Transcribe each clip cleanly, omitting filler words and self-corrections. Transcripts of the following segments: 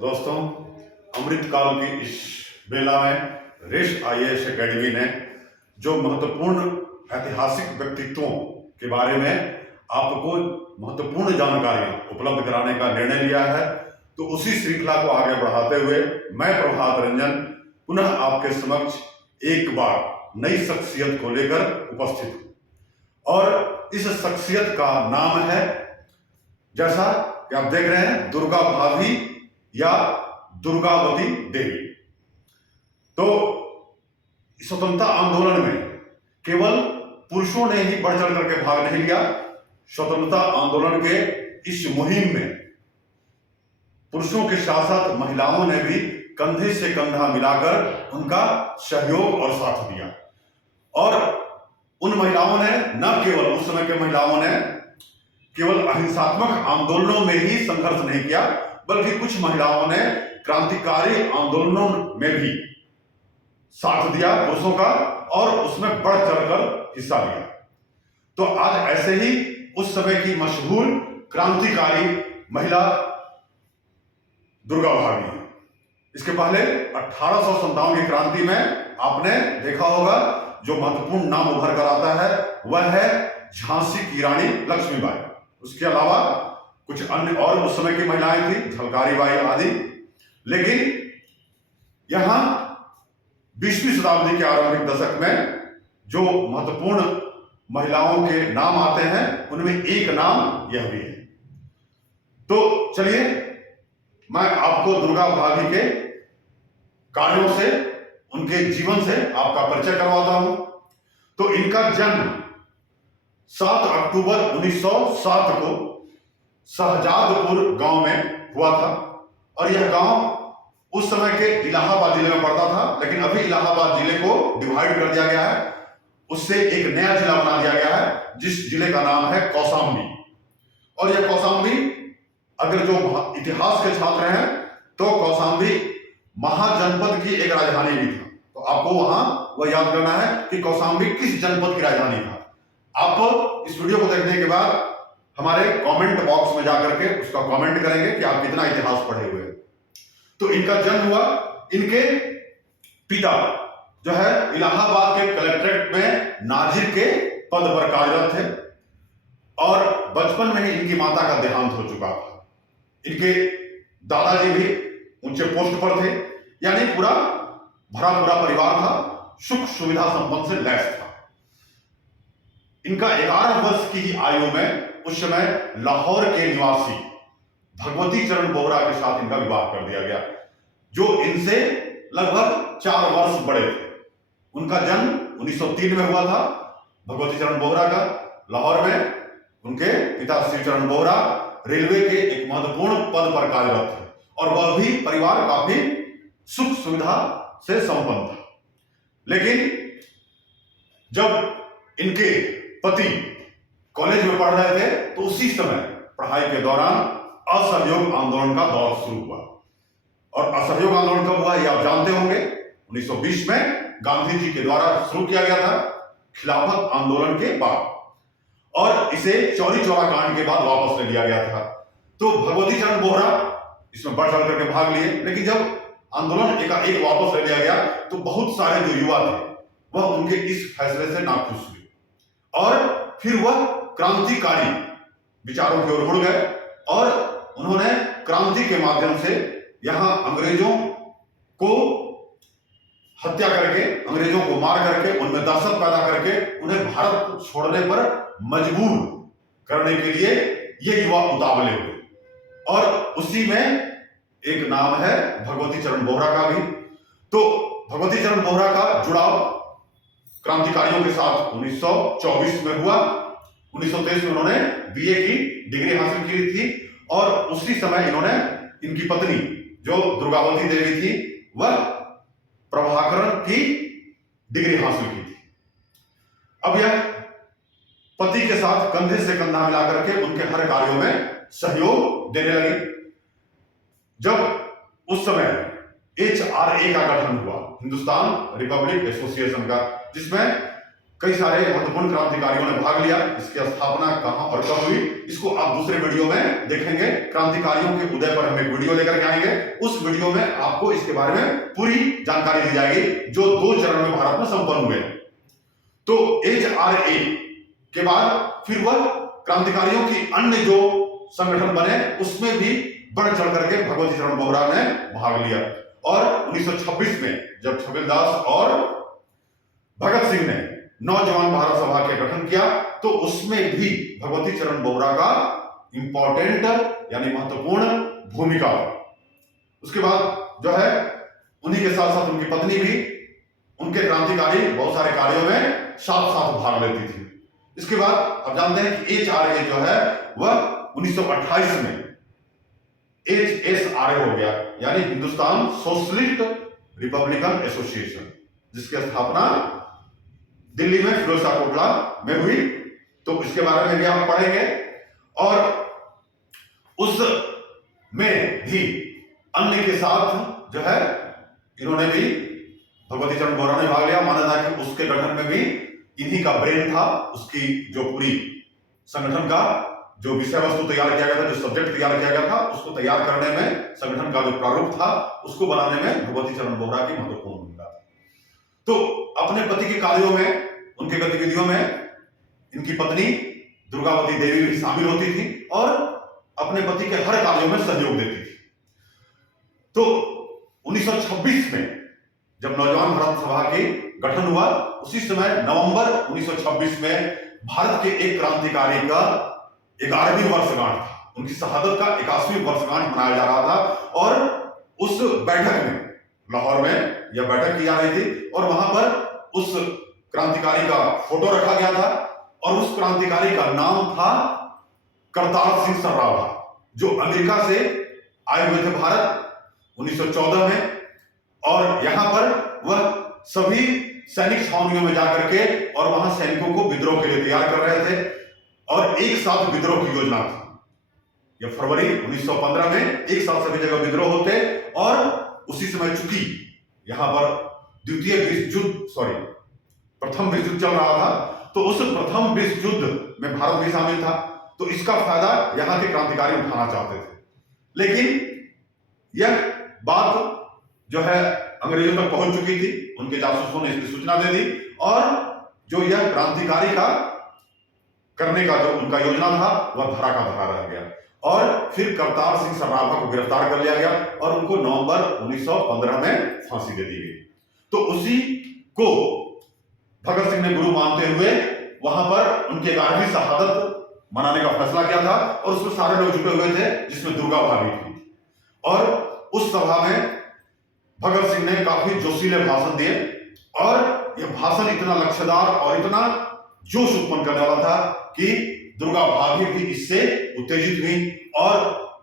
दोस्तों, अमृतकाल की इस बेला में रेस आईएएस एकेडमी ने जो महत्वपूर्ण ऐतिहासिक व्यक्तित्वों के बारे में आपको महत्वपूर्ण जानकारियां उपलब्ध कराने का निर्णय लिया है, तो उसी श्रृंखला को आगे बढ़ाते हुए मैं प्रभात रंजन पुनः आपके समक्ष एक बार नई शख्सियत को लेकर उपस्थित हूं। और इस शख्सियत का नाम है, जैसा कि आप देख रहे हैं, दुर्गा भाभी या दुर्गावती देवी। तो स्वतंत्रता आंदोलन में केवल पुरुषों ने ही बढ़ चढ़ करके भाग नहीं लिया। स्वतंत्रता आंदोलन के इस मुहिम में पुरुषों के साथ साथ महिलाओं ने भी कंधे से कंधा मिलाकर उनका सहयोग और साथ दिया। और उन महिलाओं ने न केवल, उस समय के महिलाओं ने केवल अहिंसात्मक आंदोलनों में ही संघर्ष नहीं किया, बल्कि कुछ महिलाओं ने क्रांतिकारी आंदोलनों में भी साथ दिया पुरुषों का, और उसमें बढ़ चढ़कर हिस्सा लिया। तो आज ऐसे ही उस समय की मशहूर क्रांतिकारी महिला दुर्गा भाभी है। इसके पहले 1857 की क्रांति में आपने देखा होगा, जो महत्वपूर्ण नाम उभर कर आता है वह है झांसी की रानी लक्ष्मीबाई। उसके अलावा कुछ अन्य और उस समय की महिलाएं थी, झलकारी बाई आदि। लेकिन यहां 20वीं शताब्दी के आरंभिक दशक में जो महत्वपूर्ण महिलाओं के नाम आते हैं, उनमें एक नाम यह भी है। तो चलिए मैं आपको दुर्गा भाभी के कार्यों से, उनके जीवन से आपका परिचय करवाता हूं। तो इनका जन्म 7 अक्टूबर 1907 को शहजादपुर गांव में हुआ था। और यह गांव उस समय के इलाहाबाद जिले में पड़ता था, लेकिन अभी इलाहाबाद जिले को डिवाइड कर दिया गया है। उससे एक नया जिला बना दिया गया है, जिस जिले का नाम है कौशाम्बी। और यह कौशाम्बी, अगर जो इतिहास के छात्र हैं, तो कौशाम्बी महाजनपद की एक राजधानी भी था। तो आपको वहां वह याद करना है कि कौशाम्बी किस जनपद की राजधानी था। आप इस वीडियो को देखने के बाद हमारे कमेंट बॉक्स में जाकर के उसका कमेंट करेंगे कि आप कितना इतिहास पढ़े हुए हैं। तो इनका जन्म हुआ, इनके पिता जो है इलाहाबाद के कलेक्ट्रेट में नाजिर के पद पर कार्यरत थे, और बचपन में ही इनकी माता का देहांत हो चुका था। इनके दादाजी भी ऊंचे पोस्ट पर थे, यानी पूरा भरा परिवार था, सुख सुविधा संपन्न से लैस था। इनका 11 वर्ष की ही आयु में उस समय लाहौर के निवासी भगवती चरण बोहरा के साथ इनका विवाह कर दिया गया, जो इनसे लगभग 4 वर्ष बड़े थे। उनका जन्म 1903 में हुआ था, भगवती चरण बोहरा का। लाहौर में उनके पिता श्री चरण बोहरा रेलवे के एक महत्वपूर्ण पद पर कार्यरत थे, और वह भी परिवार काफी सुख सुविधा से संपन्न था। लेकिन जब इनके पति कॉलेज में पढ़ रहे थे, तो उसी समय पढ़ाई के दौरान असहयोग आंदोलन का दौर शुरू हुआ। और असहयोग आंदोलन कब हुआ, ये आप जानते होंगे। 1920 में गांधी जी के द्वारा शुरू किया गया था, खिलाफत आंदोलन के बाद, और इसे चौरी चौरा कांड के बाद वापस ले लिया गया था। तो भगवती चरण बोहरा इसमें बढ़ चढ़ करके भाग लिए। लेकिन जब आंदोलन एक वापस ले लिया गया, तो बहुत सारे जो युवा थे वह उनके इस फैसले से नाखुश हुए, और फिर वह क्रांतिकारी विचारों की ओर मुड़ गए, और उन्होंने क्रांति के माध्यम से यहां अंग्रेजों को हत्या करके, अंग्रेजों को मार करके, उनमें दहशत पैदा करके उन्हें भारत को छोड़ने पर मजबूर करने के लिए ये युवा उतावले हुए। और उसी में एक नाम है भगवती चरण बोहरा का भी। तो भगवती चरण बोहरा का जुड़ाव क्रांतिकारियों के साथ 1924 में हुआ। 1923 में उन्होंने बीए की डिग्री हासिल की थी, और उसी समय इन्होंने, इनकी पत्नी जो दुर्गावती देवी थी, वह प्रभाकरण की डिग्री हासिल की थी। अब यह पति के साथ कंधे से कंधा मिलाकर के उनके हर कार्यों में सहयोग देने लगे। जब उस समय HRA का गठन हुआ, हिंदुस्तान रिपब्लिक एसोसिएशन का, जिसमें कई सारे महत्वपूर्ण क्रांतिकारियों ने भाग लिया। इसकी स्थापना कहां और कब हुई, इसको आप दूसरे वीडियो में देखेंगे। क्रांतिकारियों के उदय पर हम एक वीडियो लेकर के आएंगे। उस वीडियो में आपको इसके बारे में पूरी जानकारी दी जाएगी, जो 2 चरण में भारत में संपन्न हुए। तो HRA के बाद फिर वह क्रांतिकारियों की अन्य जो संगठन बने, उसमें भी बढ़ चढ़ करके भगवती चरण बोहरा ने भाग लिया। और 1926 में जब छबीलदास और भगत सिंह ने नौजवान भारत सभा के गठन किया, तो उसमें भी भगवती चरण बोहरा का इंपॉर्टेंट यानी महत्वपूर्ण भूमिका। उसके बाद जो है उन्हीं के साथ साथ उनकी पत्नी भी उनके क्रांतिकारी बहुत सारे कार्यों में साथ साथ भाग लेती थी। इसके बाद आप जानते हैं कि HRA जो है वह 1928 में HSRA हो गया, यानी हिंदुस्तान सोशलिस्ट रिपब्लिकन एसोसिएशन, जिसकी स्थापना दिल्ली में फिरोजशाह कोटला में हुई। तो इसके बारे में भी आप पढ़ेंगे। और उसमें भी अन्य के साथ जो है इन्होंने भी भगवती चरण बोहरा ने भाग लिया। माना जाता है कि उसके गठन में भी इन्हीं का ब्रेन था। उसकी जो पूरी संगठन का जो विषय वस्तु तैयार किया गया था, जो सब्जेक्ट तैयार किया गया था, उसको तैयार करने में, संगठन का जो प्रारूप था उसको बनाने में भगवती चरण बोहरा की महत्वपूर्ण भूमिका थी। तो अपने पति के कार्यों में, उनके गतिविधियों में इनकी पत्नी दुर्गावती देवी भी शामिल होती थी और अपने पति के हर कार्यों में सहयोग देती थी। तो 1926 में जब नौजवान भारत सभा की गठन हुआ, उसी समय नवंबर 1926 में भारत के एक क्रांतिकारी का 11वीं वर्षगांठ था। उनकी शहादत का 81वीं वर्षगांठ मनाया जा रहा था। और उस बैठक में, लाहौर में यह बैठक की जा रही थी और वहां पर उस क्रांतिकारी का फोटो रखा गया था। और उस क्रांतिकारी का नाम था करतार सिंह सराभा, जो अमेरिका से आए हुए थे भारत 1914 में। और यहां पर वह सभी सैनिक छावनियों में जाकर के और वहां सैनिकों को विद्रोह के लिए तैयार कर रहे थे और एक साथ विद्रोह की योजना थी। यह फरवरी 1915 में एक साथ सभी जगह विद्रोह होते। और उसी समय चूंकि यहां पर प्रथम विश्व युद्ध चल रहा था, तो उस प्रथम विश्व युद्ध में भारत भी शामिल था। तो इसका फायदा यहां के क्रांतिकारी उठाना चाहते थे। लेकिन यह बात जो है अंग्रेजों तक पहुंच चुकी थी। उनके जासूसों ने इसकी सूचना दे दी और जो यह क्रांतिकारी का करने का जो उनका योजना था वह धरा का धरा रह गया। और फिर करतार सिंह सराभा को गिरफ्तार कर लिया गया और उनको नवंबर 1915 में फांसी दे दी गई। तो उसी को भगत सिंह ने गुरु मानते हुए वहां पर उनके 11वीं शहादत मनाने का फैसला किया था। और उसमें सारे लोग जुटे हुए थे, जिसमें दुर्गा भाभी थी। और उस सभा में भगत सिंह ने काफी जोशीले भाषण दिए और यह भाषण इतना लक्ष्यदार और इतना जोश उत्पन्न करने वाला था कि दुर्गा भाभी भी इससे उत्तेजित हुई और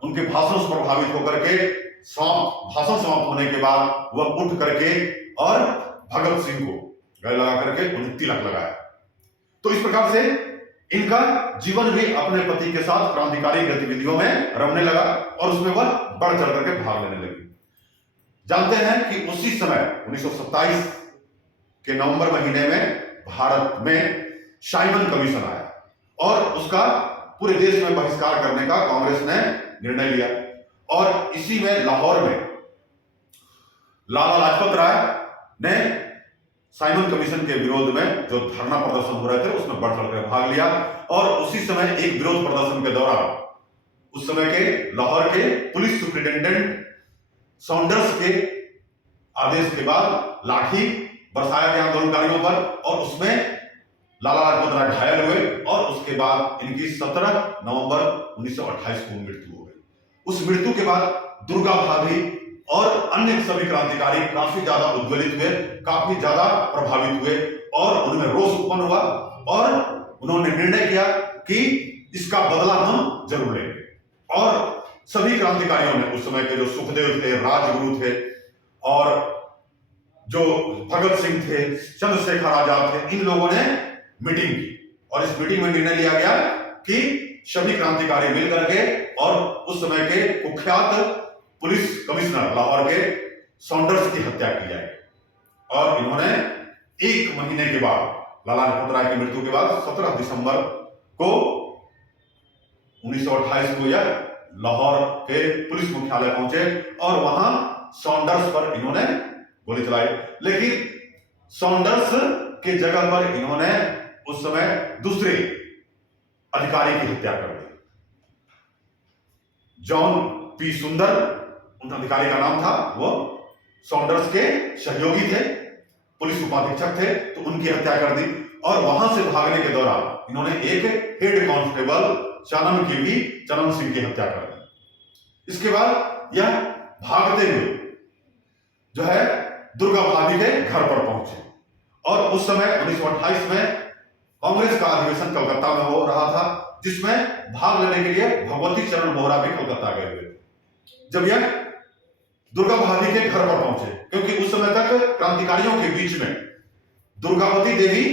उनके भाषण से प्रभावित होकर के भाषण समाप्त होने के बाद वह उठ करके और भगत सिंह को गले लगा करके उन्हें तिलक लगाया। तो इस प्रकार से इनका जीवन भी अपने पति के साथ क्रांतिकारी गतिविधियों में रमने लगा और उसमें वह बढ़ चढ़ करके भाग लेने लगी। जानते हैं कि उसी समय 1927 के नवंबर महीने में भारत में साइमन कमीशन आया और उसका पूरे देश में बहिष्कार करने का कांग्रेस ने निर्णय लिया। और इसी में लाहौर में लाला लाजपत राय ने साइमन कमीशन के विरोध में जो धरना प्रदर्शन हो रहे थे उसमें बढ़ चढ़कर भाग लिया। और उसी समय एक विरोध प्रदर्शन के दौरान उस समय के लाहौर के पुलिस सुप्रिंटेंडेंट सॉन्डर्स के आदेश के बाद लाठी बरसाया गया आंदोलनकारियों पर और उसमें लाला लाजपत राय घायल हुए और उसके बाद इनकी 17 नवंबर 1928 को मृत्यु हो गई। उस मृत्यु के बाद दुर्गा भाभी और अन्य सभी क्रांतिकारी काफी ज्यादा उद्वेलित हुए, काफी ज्यादा प्रभावित हुए और उनमें रोष उत्पन्न हुआ और उन्होंने निर्णय किया कि इसका बदला हम जरूर लेंगे। और सभी क्रांतिकारियों ने उस समय के जो सुखदेव थे, राजगुरु थे और जो भगत सिंह थे, चंद्रशेखर आजाद थे, इन लोगों ने मीटिंग की और इस मीटिंग में निर्णय लिया गया कि सभी क्रांतिकारी मिलकर के और उस समय के कुख्यात पुलिस कमिश्नर लाहौर के सॉन्डर्स की हत्या की जाए। और इन्होंने 1 महीने के बाद लाला लाजपत राय की मृत्यु के बाद 17 दिसंबर को 1928 को यह लाहौर के पुलिस मुख्यालय पहुंचे और वहां सॉन्डर्स पर इन्होंने गोली चलाई। लेकिन सॉन्डर्स के जगह पर इन्होंने उस समय दूसरे अधिकारी की हत्या कर दी। जॉन पी सुंदर उन अधिकारी का नाम था, वो सॉन्डर्स के सहयोगी थे, पुलिस उपाधीक्षक थे, तो उनकी हत्या कर दी। और वहां से भागने के दौरान इन्होंने एक हेड कांस्टेबल चरण सिंह की हत्या कर दी। इसके बाद यह भागते हुए जो है दुर्गा भाभी के घर पर पहुंचे और उस समय 1928 में कांग्रेस का अधिवेशन कलकत्ता में हो रहा था, जिसमें भाग लेने के लिए भगवती चरण बोहरा भी कलकत्ता गए हुए थे। जब यह दुर्गा भाभी के घर पर पहुंचे, क्योंकि उस समय तक क्रांतिकारियों के बीच में दुर्गावती देवी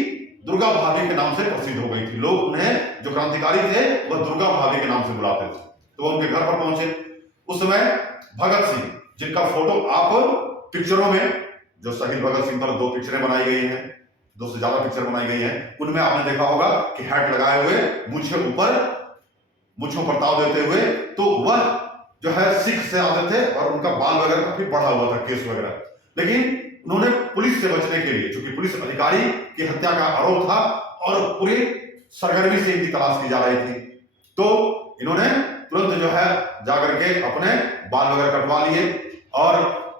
दुर्गा भाभी के नाम से प्रसिद्ध हो गई थी। लोग उन्हें, जो क्रांतिकारी थे, वह दुर्गा भाभी के नाम से बुलाते थे। तो वो उनके घर पर पहुंचे। उस समय भगत सिंह, जिनका फोटो आप पिक्चरों में, जो शहीद भगत सिंह पर 2 पिक्चरें बनाई गई हैं, 2 से ज्यादा पिक्चर बनाई गई हैं, उनमें आपने देखा होगा कि हैट लगाए हुए, मूंछों पर ताव देते हुए, तो वह जो है सिख से आते थे और उनका बाल वगैरह काफी बढ़ा हुआ था, केस वगैरह। लेकिन उन्होंने पुलिस से बचने के लिए, क्योंकि पुलिस अधिकारी की हत्या का आरोप था और पूरी सरगर्मी से इनकी तलाश की जा रही थी, तो इन्होंने तुरंत जो है जाकर के अपने बाल वगैरह कटवा लिए और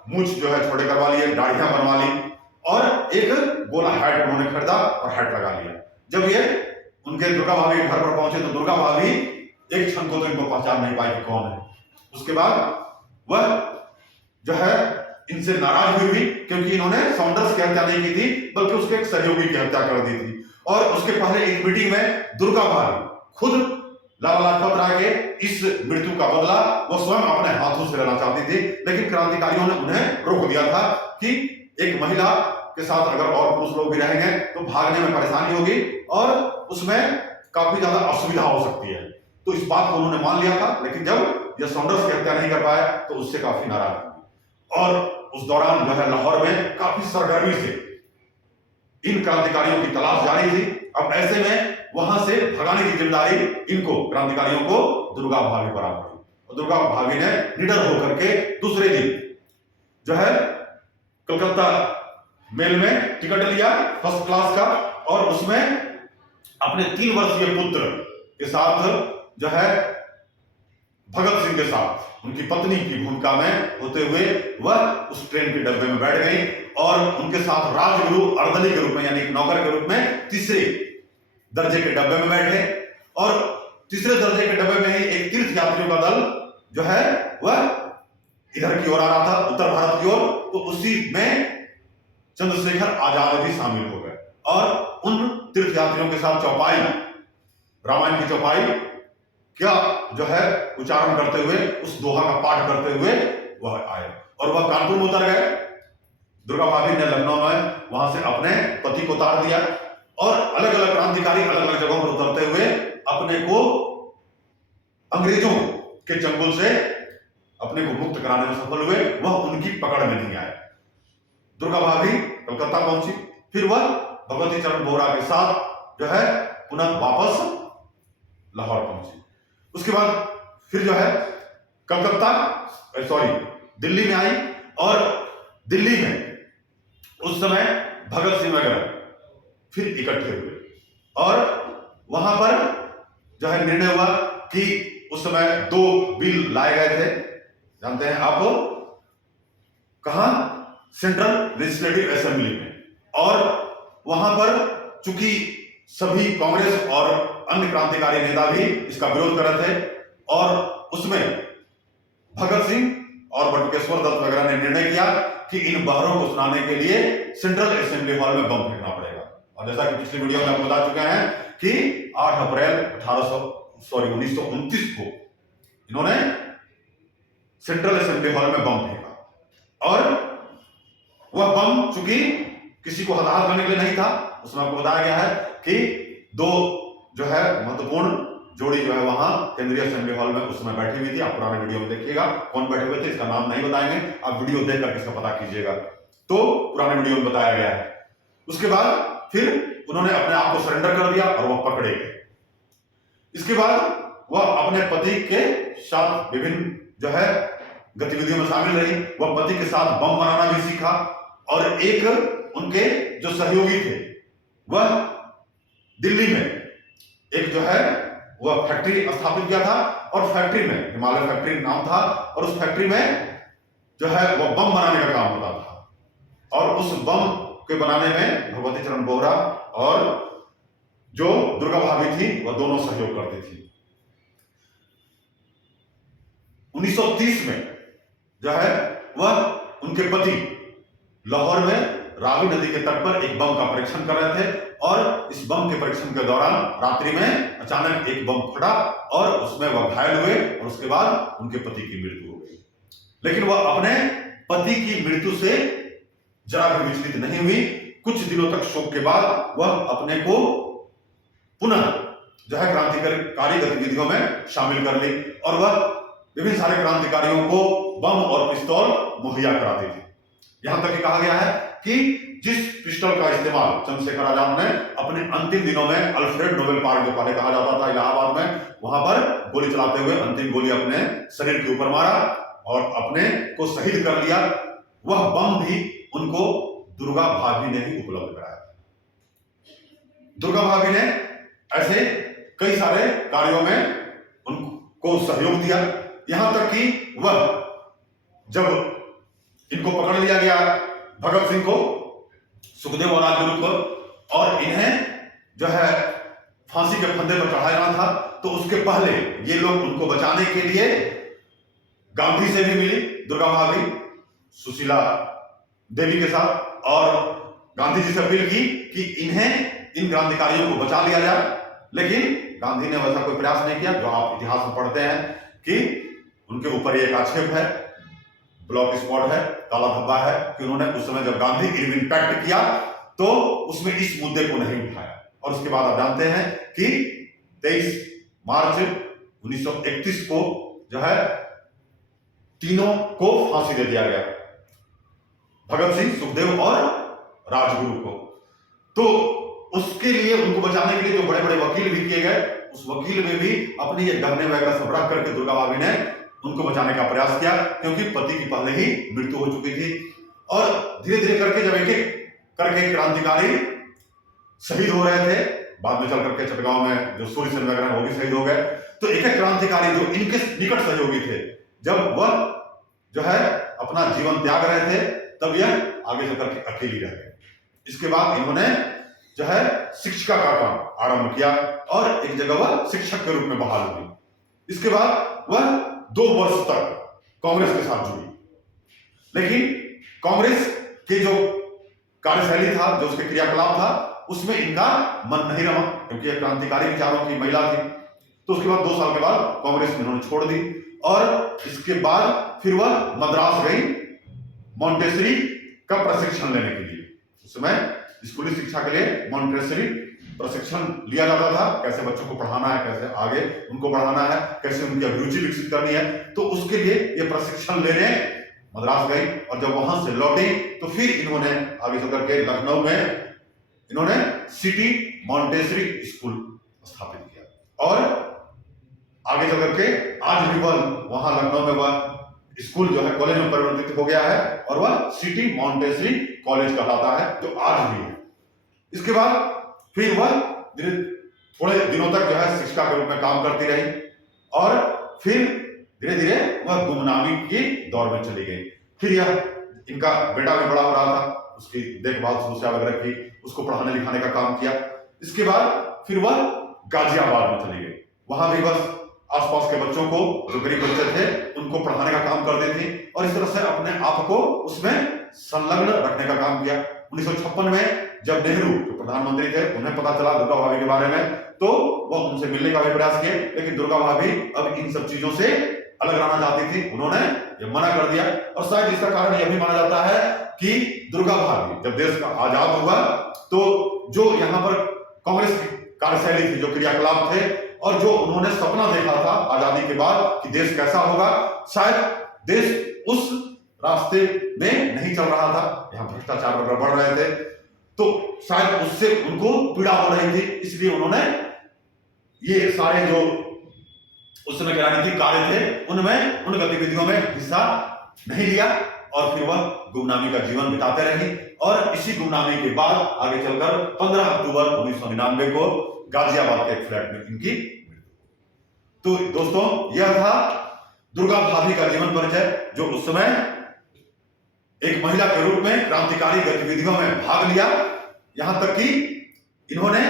मूंछ जो है छोटे करवा लिए, दाढ़ियां बनवा ली और एक गोला हैट उन्होंने खरीदा और हैट लगा लिया। जब ये उनके दुर्गा भाभी के घर पर पहुंचे तो दुर्गा भाभी एक क्षण को तो इनको पहचान नहीं पाई कि कौन है। उसके बाद वह जो है इनसे नाराज हुई, क्योंकि इन्होंने सॉन्डर्स की हत्या नहीं की थी, बल्कि उसके एक सहयोगी की हत्या कर दी थी। और उसके पहले एक मीटिंग में दुर्गा भाभी खुद लाला लाजपत राय के इस मृत्यु का बदला वो स्वयं अपने हाथों से लेना चाहती थी, लेकिन क्रांतिकारियों ने उन्हें रोक दिया था कि एक महिला के साथ अगर और पुरुष लोग भी रहेंगे तो भागने में परेशानी होगी और उसमें काफी ज्यादा असुविधा हो सकती है। तो इस बात को उन्होंने मान लिया था। लेकिन जब यह सॉन्डर्स की हत्या नहीं कर पाए तो उससे काफी नाराज हुए और उस दौरान जो है लाहौर में काफी सरगर्मी से इन क्रांतिकारियों की तलाश जारी थी। अब ऐसे में वहां से भगाने की जिम्मेदारी इनको, क्रांतिकारियों को, दुर्गा भाभी पर आ पड़ी और दुर्गा भाभी ने निडर होकर के दूसरे दिन जो है कलकत्ता मेल में टिकट लिया फर्स्ट क्लास का और उसमें अपने 3 वर्षीय पुत्र के साथ जो है भगत सिंह के साथ उनकी पत्नी की भूमिका में होते हुए वह उस ट्रेन के डब्बे में बैठ गई और उनके साथ राजगुरु अर्दली के रूप में, यानी नौकर के रूप में, तीसरे दर्जे के डब्बे में बैठे और तीसरे दर्जे के डब्बे में ही एक तीर्थ यात्रियों का दल जो है वह इधर की ओर आ रहा था, उत्तर भारत की ओर। तो उसी में चंद्रशेखर आजाद भी शामिल हो गए और उन तीर्थ यात्रियों के साथ चौपाई, रामायण की चौपाई क्या जो है उच्चारण करते हुए, उस दोहा का पाठ करते हुए वह आए और वह कानपुर में उतर गए। दुर्गा भाभी ने लखनऊ में वहां से अपने पति को उतार दिया और अलग अलग क्रांतिकारी अलग अलग जगहों पर उतरते हुए अपने को अंग्रेजों के चंगुल से अपने को मुक्त कराने में सफल हुए। वह उनकी पकड़ में नहीं आए। दुर्गा भाभी कलकत्ता पहुंची, फिर वह भगवती चरण बोहरा के साथ जो है पुनः वापस लाहौर पहुंची। उसके बाद फिर जो है दिल्ली में आई और दिल्ली में उस समय भगत सिंह वगैरह फिर इकट्ठे हुए और वहां पर जो है निर्णय हुआ कि उस समय 2 बिल लाए गए थे, जानते हैं आप कहां, सेंट्रल लेजिस्लेटिव असेंबली में। और वहां पर चूंकि सभी कांग्रेस और अन्य क्रांतिकारी नेता भी इसका विरोध कर रहे थे और उसमें भगत सिंह और बटुकेश्वर दत्त वगैरह ने निर्णय किया कि इन बहरों को सुनाने के लिए सेंट्रल असेंबली हॉल में बम फेंकना पड़ेगा। और जैसा कि पिछली वीडियो में आपको बता चुके हैं कि 8 अप्रैल 1929 को इन्होंने सेंट्रल असेंबली हॉल में बम फेंका और वह बम चूंकि किसी को हताहत करने के लिए नहीं था, उसमें आपको बताया गया है कि 2 जो है महत्वपूर्ण जोड़ी जो है वहां केंद्रीय असेंबली हॉल में उस समय बैठी हुई थी। आप पुराने वीडियो में देखिएगा कौन बैठे हुए थे, इसका नाम नहीं बताएंगे, आप वीडियो देख करके इसका पता कीजिएगा। तो पुराने वीडियो में बताया गया है। उसके बाद फिर उन्होंने अपने आप को सरेंडर कर दिया और वह पकड़े गए। इसके बाद वह अपने पति के साथ विभिन्न जो है गतिविधियों में शामिल रही। वह पति के साथ बम बनाना भी सीखा और एक उनके जो सहयोगी थे वह दिल्ली में एक जो है वह फैक्ट्री स्थापित किया था और फैक्ट्री में हिमालय फैक्ट्री नाम था और उस फैक्ट्री में जो है वह बम बनाने का काम होता था और उस बम के बनाने में भगवती चरण बोहरा और जो दुर्गा भाभी थी वह दोनों सहयोग करती थी। 1930 में जो है वह उनके पति लाहौर में रावी नदी के तट पर एक बम का परीक्षण कर रहे थे और इस बम के परीक्षण के दौरान रात्रि में अचानक एक बम फटा और उसमें वह घायल हुए और उसके बाद उनके पति की मृत्यु हो गई। लेकिन वह अपने पति की मृत्यु से जरा भी विचलित नहीं हुई। कुछ दिनों तक शोक के बाद वह अपने को पुनः जो है क्रांतिकारी गतिविधियों में शामिल कर ली और वह विभिन्न सारे क्रांतिकारियों को बम और पिस्तौल मुहैया कराती थी। यहां तक कि कहा गया है कि जिस पिस्टल का इस्तेमाल चंद्रशेखर आजाद ने अपने अंतिम दिनों में अल्फ्रेड नोबेल पार्क जो पहले कहा जाता था इलाहाबाद में, वहां पर गोली चलाते हुए अंतिम गोली अपने शरीर के ऊपर मारा और अपने को शहीद कर लिया। वह बम भी उनको दुर्गा भाभी ने ही उपलब्ध कराया। दुर्गा भाभी ने ऐसे कई सारे कार्यों में उनको सहयोग दिया। यहां तक कि वह जब इनको पकड़ लिया गया भगत सिंह को, सुखदेव और राजगुरु को, और इन्हें जो है फांसी के फंदे पर चढ़ाया जाना था, तो उसके पहले ये लोग उनको बचाने के लिए गांधी से भी मिली दुर्गा भाभी सुशीला देवी के साथ और गांधी जी से अपील की कि इन क्रांतिकारियों को बचा लिया जाए। लेकिन गांधी ने वैसा कोई प्रयास नहीं किया। जो आप इतिहास में पढ़ते हैं कि उनके ऊपर एक आक्षेप है, ब्लॉक स्पॉट है, काला धब्बा है कि उन्होंने उस समय जब गांधी इरविन पैक्ट किया तो उसमें इस मुद्दे को नहीं उठाया। और उसके बाद आप जानते हैं कि 23 मार्च 1931 को जो है तीनों को फांसी दे दिया गया, भगत सिंह, सुखदेव और राजगुरु को। तो उसके लिए उनको बचाने के लिए जो बड़े बड़े वकील भी किए गए, उस वकील में भी अपनी ये गहने वगैरह सब रख करके दुर्गा भाभी ने उनको बचाने का प्रयास किया, क्योंकि पति की पहले ही मृत्यु हो चुकी थी। और धीरे धीरे करके जब एक एक करके क्रांतिकारी शहीद हो रहे थे, बाद में चल करके चटगांव में जो सूर्य सेन वगैरह वो भी शहीद हो गए, तो एक एक क्रांतिकारी जो इनके निकट सहयोगी थे, जब वह जो है अपना जीवन त्याग रहे थे, तब यह आगे चल करके अकेली रह गए। इसके बाद इन्होंने जो है शिक्षिका का काम आरंभ किया और एक जगह वह शिक्षक के रूप में बहाल हुई। इसके बाद वह 2 वर्ष तक कांग्रेस के साथ जुड़ी, लेकिन कांग्रेस के जो कार्यशैली था, जो उसके क्रियाकलाप था, उसमें इनका मन नहीं रहा, क्योंकि यह क्रांतिकारी विचारों की महिला थी। तो उसके बाद 2 साल के बाद कांग्रेस में इन्होंने छोड़ दी और इसके बाद फिर वह मद्रास गई मॉन्टेसरी का प्रशिक्षण लेने के लिए। उस समय स्कूली शिक्षा के लिए मॉन्टेसरी प्रशिक्षण लिया जाता था, कैसे बच्चों को पढ़ाना है, कैसे आगे उनको बढ़ाना है, कैसे उनकी अभिरुचि विकसित करनी है। तो उसके लिए ये प्रशिक्षण लेने मद्रास गई और जब वहां से लौटी तो फिर इन्होंने आगे चलकर के लखनऊ में इन्होंने सिटी मॉन्टेसरी स्कूल स्थापित किया और आगे चलकर के आज भी वह वहां लखनऊ में वह स्कूल जो है कॉलेज में परिवर्तित हो गया है और वह सिटी मॉन्टेसरी कॉलेज कहलाता है, जो आज भी है। इसके बाद फिर वह थोड़े दिनों तक जो है शिक्षिका के रूप में काम करती रही और फिर धीरे धीरे वह गुमनामी के दौर में चली गई। फिर यह इनका बेटा भी बड़ा हो रहा था, उसकी देखभाल समस्या वगैरह की, उसको पढ़ाने लिखाने का काम किया। इसके बाद फिर वह गाजियाबाद में चली गई। वहां भी बस आसपास के बच्चों को, जो गरीब बच्चे थे, उनको पढ़ाने का काम करती थी और इस तरह से अपने आप को उसमें संलग्न रखने का काम किया। 1956 में जब नेहरू जो प्रधानमंत्री थे, उन्हें पता चला दुर्गा भाभी के बारे में, तो वह उनसे मिलने का भी प्रयास किए, लेकिन दुर्गा भाभी अब इन सब चीजों से अलग रहना चाहती थी। उन्होंने ये मना कर दिया और शायद इसका कारण यह भी माना जाता है कि दुर्गा भाभी जब देश का आजाद हुआ तो जो यहाँ पर कांग्रेस की कार्यशैली थी, जो क्रियाकलाप थे और जो उन्होंने सपना देखा था आजादी के बाद कि देश कैसा होगा, शायद देश उस रास्ते में नहीं चल रहा था। यहाँ भ्रष्टाचार वगैरह बढ़ रहे थे, तो शायद उससे उनको पीड़ा हो रही थी, इसलिए उन्होंने ये सारे जो उस समय के राजनीतिक कार्य थे उनमें उन गतिविधियों में हिस्सा नहीं लिया और फिर वह गुमनामी का जीवन बिताते रही। और इसी गुमनामी के बाद आगे चलकर 15 अक्टूबर 1999 को गाजियाबाद के एक फ्लैट में इनकी मृत्यु। तो दोस्तों, यह था दुर्गा भाभी का जीवन परिचय, जो उस समय एक महिला के रूप में क्रांतिकारी गतिविधियों में भाग लिया। यहां तक कि इन्होंने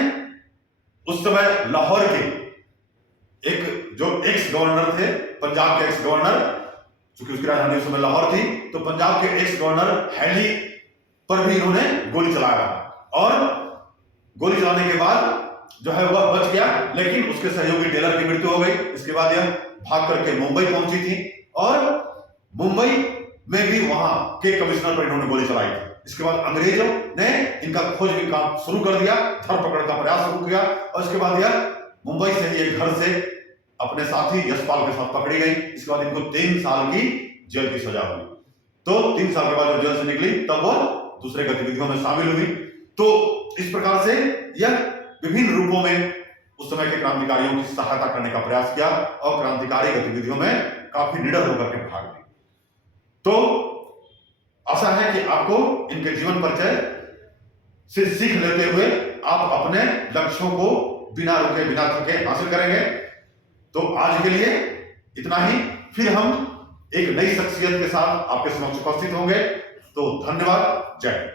उस समय लाहौर के एक जो एक्स गवर्नर थे, पंजाब के एक्स गवर्नर, चूंकि उसकी राजधानी उस समय लाहौर थी, तो पंजाब के एक्स गवर्नर हैली पर भी इन्होंने गोली चलाया और गोली चलाने के बाद जो है वह बच गया, लेकिन उसके सहयोगी टेलर की मृत्यु हो गई। इसके बाद यह भाग करके मुंबई पहुंची थी और मुंबई में भी वहां के कमिश्नर पर इन्होंने गोली चलाई थी। इसके बाद अंग्रेजों ने इनका खोजबीन काम शुरू कर दिया, धरपकड़ का प्रयास शुरू किया और इसके बाद यह मुंबई से ही एक घर से अपने साथी यशपाल के साथ पकड़ी गई। इसके बाद इनको 3 साल की जेल की सजा हुई। तो 3 साल के बाद जब जेल से निकली तब वह दूसरे गतिविधियों में शामिल हुई। तो इस प्रकार से यह विभिन्न रूपों में उस समय के क्रांतिकारियों की सहायता करने का प्रयास किया और क्रांतिकारी गतिविधियों में काफी निडर होकर के भाग ली। तो आशा है कि आपको इनके जीवन परिचय से सीख लेते हुए आप अपने लक्ष्यों को बिना रुके बिना थके हासिल करेंगे। तो आज के लिए इतना ही, फिर हम एक नई शख्सियत के साथ आपके समक्ष उपस्थित होंगे। तो धन्यवाद, जय हिंद।